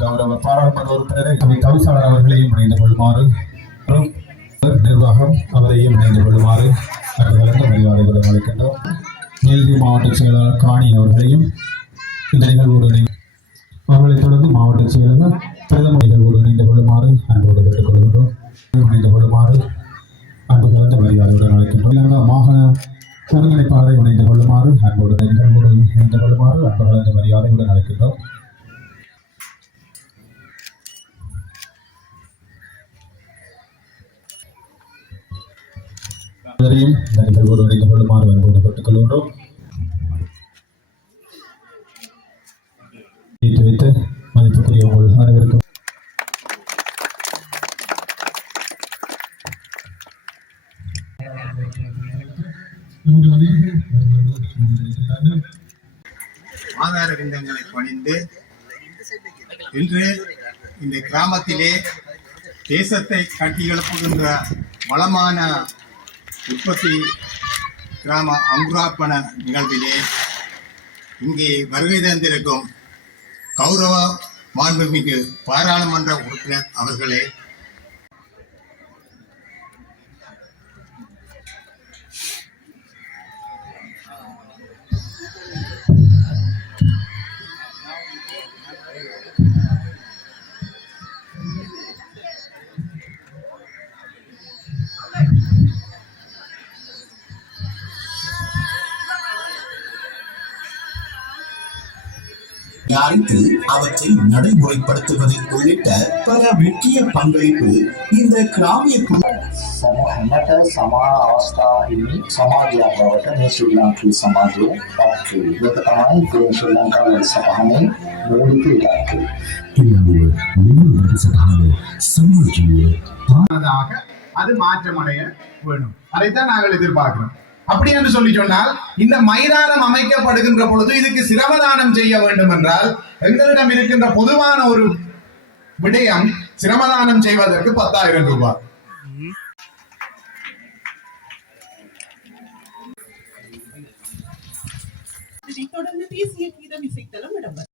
கௌரவ பாராளுமன்ற உறுப்பினரை தவிசாளர் அவர்களையும் இணைந்து கொள்ளுமாறு நிர்வாகம் அவரையும் இணைந்து கொள்ளுமாறு கலந்த மரியாதைகளுடன் அழைக்கின்றோம். நீலகிரி மாவட்ட செயலாளர் காணி அவர்களையும் இந்த நிகழ்வோடு அவர்களைத் தொடர்ந்து மாவட்ட செயலாளர் பிரதம நிகழ்வோடு இணைந்து கொள்ளுமாறு அன்போடு கேட்டுக் கொள்கின்றோம். இணைந்து கொள்ளுமாறு அன்பு கலந்த மரியாதையுடன் அழைக்கின்றோம். இலங்கை மாகாண ஒருங்கிணைப்பாளரை இணைந்து கொள்ளுமாறு அன்போடு நிகழ்வோடு இணைந்து கொள்ளுமாறு அன்பு கலந்த மரியாதையுடன் அழைக்கின்றோம். அதனையும் இந்த நிகழ்வோடு இணைந்து கொள்ளுமாறு அன்போடு கேட்டுக் கொள்கின்றோம். வைத்து மதிப்புக்குரிய உங்கள் அனைவருக்கும் ஆதார விந்தங்களை பணிந்து இன்று இந்த கிராமத்திலே தேசத்தை கட்டியெழுப்புகின்ற வளமான உற்பத்தி கிராம அங்குரார்ப்பண நிகழ்விலே இங்கே வருகை தந்திருக்கும் கௌரவ மாண்புமிகு பாராளுமன்ற உறுப்பினர் அவர்களே, தயாரித்து அவற்றை நடைமுறைப்படுத்துவது உள்ளிட்ட பல முக்கிய பங்களிப்பு இந்த கிராமிய හැමට සමාන අවස්ථා ඉන්නේ සමාජයක් බවට මේ ශ්‍රී ලංකාවේ සමාජය පත් වේ. මේක තමයි ශ්‍රී ලංකාවේ සභාවේ මූලික ඉලක්කය. அது மாற்றமடைய வேணும். அதைத்தான் நாங்கள் எதிர்பார்க்கிறோம். அப்படி என்று சொல்லி சொன்னால் இந்த மைதானம் அமைக்கப்படுகின்ற பொழுது இதுக்கு சிரமதானம் செய்ய வேண்டும் என்றால் எங்களிடம் இருக்கின்ற பொதுவான ஒரு விடயம் சிரமதானம் செய்வதற்கு 10,000 ரூபாய். தொடர்ந்து தேசிய கீதம் இசைத்தலும் இடம்பெறும்.